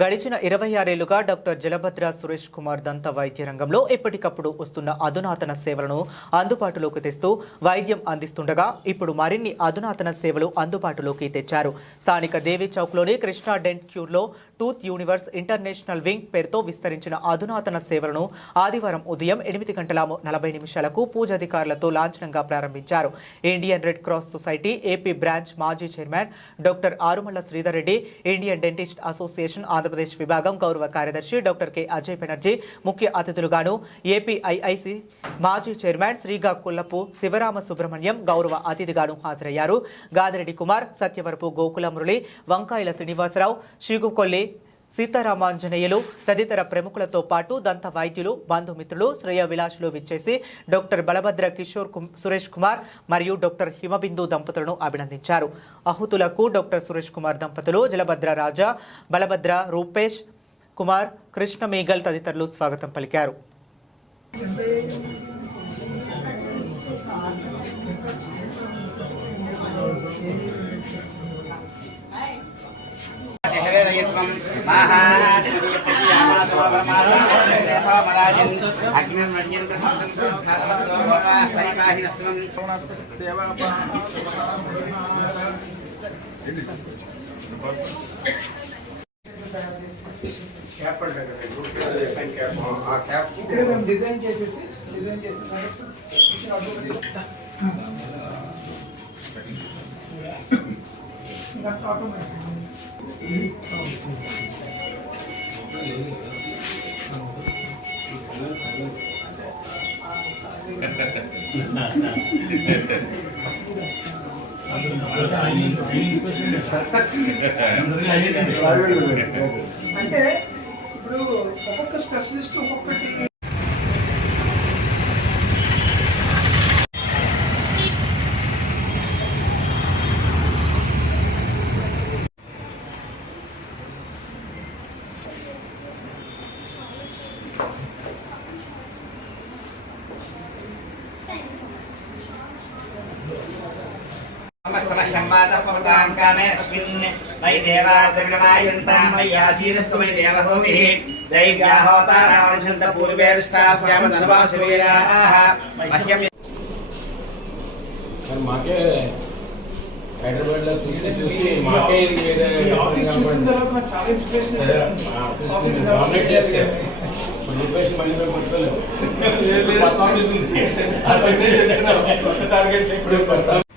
గడిచిన ఇరవై ఆరేళ్ళుగా డాక్టర్ జలభద్ర సురేష్ కుమార్ దంత వైద్య రంగంలో ఎప్పటికప్పుడు వస్తున్న అధునాతన సేవలను అందుబాటులోకి తెస్తూ వైద్యం అందిస్తుండగా ఇప్పుడు మరిన్ని అధునాతన సేవలు అందుబాటులోకి తెచ్చారు. స్థానిక దేవి చౌక్లోని కృష్ణా డెంట్ క్యూర్లో టూత్ యూనివర్స్ ఇంటర్నేషనల్ వింగ్ పేరుతో విస్తరించిన అధునాతన సేవలను ఆదివారం ఉదయం ఎనిమిది గంటల నలభై నిమిషాలకు పూజాధికారులతో లాంఛనంగా ప్రారంభించారు. Indian Red Cross Society AP branch మాజీ chairman doctor Arumalla Sridhar Reddy Indian dentist association Andhra Pradesh విభాగం గౌరవ కార్యదర్శి డాక్టర్ కె. అజయ్ బెనర్జీ ముఖ్య అతిథులుగాను ఏపీఐఐసి మాజీ చైర్మన్ శ్రీగా కొల్లపు శివరామ సుబ్రహ్మణ్యం గౌరవ అతిథిగాను హాజరయ్యారు. గాదిరెడ్డి కుమార్ సత్యవరపు గోకుల మురళి వంకాయల శ్రీనివాసరావు షిగుకొల్లి సీతారామాంజనేయులు తదితర ప్రముఖులతో పాటు దంత వైద్యులు బంధుమిత్రులు శ్రేయ విలాసులు విచ్చేసి డాక్టర్ బలభద్ర కిషోర్ సురేష్ కుమార్ మరియు డాక్టర్ హిమబిందు దంపతులను అభినందించారు. అహుతులకు డాక్టర్ సురేష్ కుమార్ దంపతులు జలభద్ర రాజా బలభద్ర రూపేష్ కుమార్ కృష్ణ మేఘల్ తదితరులు స్వాగతం పలికారు. క్యాప్ అంటారు కదా ఎఫ్ఎన్ క్యాప్ ఆ క్యాప్ ఇక్కడ మేము డిజైన్ చేసేసి డిజైన్ చేసిన తర్వాత మిషన్ ఆటోమేటిక్ ఇంకా ఆటోమేటిక్ అంటే ఇప్పుడు ఒక్కొక్క స్పెషలిస్ట్ ఒక్కొక్కటి సమస్తమహ్యంవాదపవతాం కామే అస్మిన్ వై దేవా మాకే హైదరాబాద్లో చూసి చూసి మాకే ఇది వేరే ఆఫీస్ చూసిన తర్వాత నాకు చాలా ఇన్స్పిరేషన్ డామినేట్ చేస్తారు మళ్ళీ మేము పట్టుకోలేము టార్గెట్స్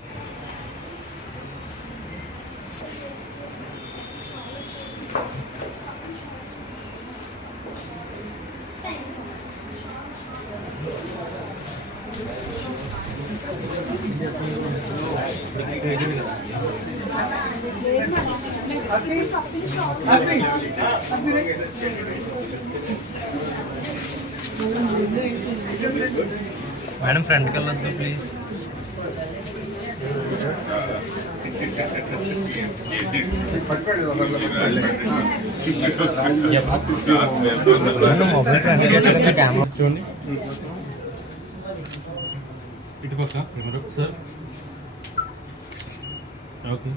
మేడం ఫ్రంట్కి వెళ్ళొద్దు ప్లీజ్. చూడండి. ఇటు పక్క కెమెరా సార్? ఓకే.